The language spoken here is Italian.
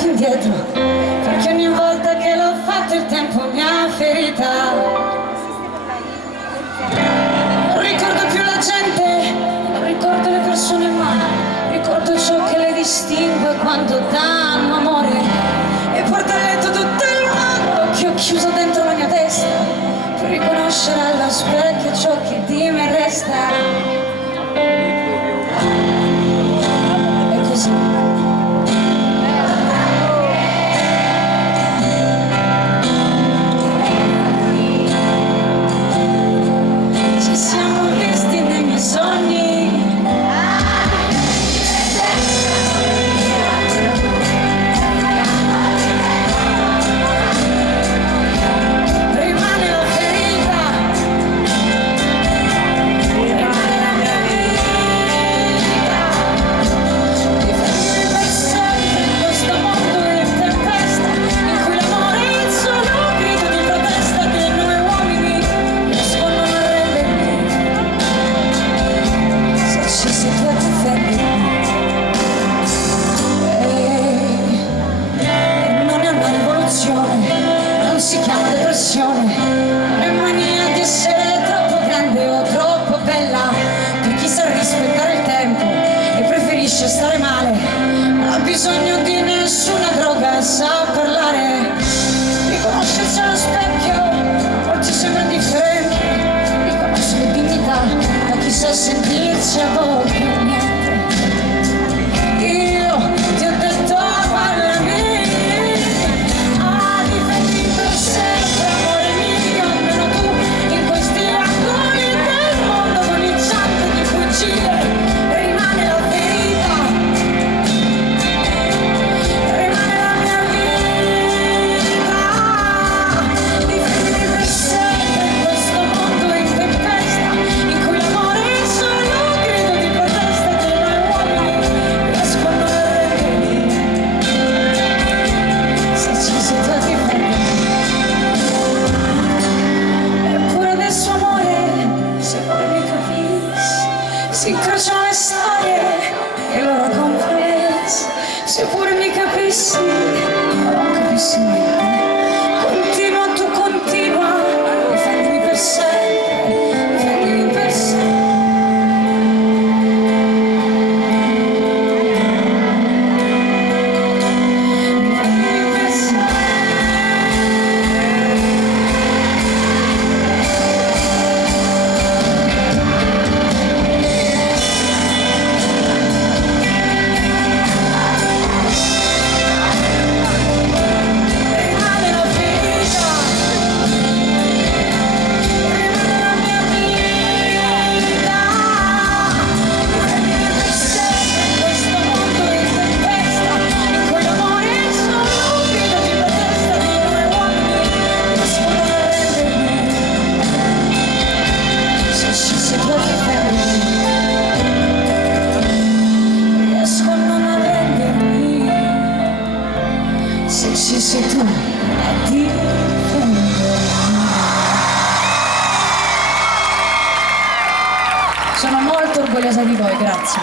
più indietro, perché ogni volta che l'ho fatto il tempo mi ha ferita. Non ricordo più la gente, non ricordo le persone, ma ricordo ciò che le distingue quando danno amore. E porto a letto tutto il mondo che ho chiuso dentro la mia testa, per riconoscere allo specchio ciò che di me resta. Ci siamo visti nei miei sogni, rimane la ferita, rimane la mia vita, difendere per sempre in questo mondo in tempesta, in cui l'amore è il solo grido di protesta che noi uomini riescono a rendermi. Se ci sei tu a difendermi, e non è una rivoluzione, non si chiama depressione, non è mania di essere troppo grande o troppo bella per chi sa rispettare il tempo e preferisce stare male. Non ha bisogno di nessuna droga e sa parlare, riconoscersi allo specchio a volte sembra indifferente, riconoscere dignità da chi sa sentirsi a volte niente. Io ti ho detto parlami, difendi per sempre, amore mio, almeno tu in questi angoli del mondo con il sangue di fuggire. Rimane la ferita, rimane la mia vita, difendi per sempre in questo mondo in tempesta, in cui l'amore è solo un grido di protesta che noi uomini riescono a rendermi. Se ci sei tu a difendermi, eppure adesso amore, se pure mi capissi, si incrociano le storie e loro compresi. Se pure mi capissi, ma non capissi niente. Continua, tu continua, difendimi per sempre, difendimi per sempre. Difendimi per sempre. Rimane la ferita, rimane la mia vita, difendimi per sempre in questo mondo in tempesta, in cui l'amore è solo un grido di protesta di noi uomini riescono a rendermi. Se ci sei tu a difendermi, riesco a non arrendermi. Se ci sei tu a difendermi. Sono molto orgogliosa di voi, grazie.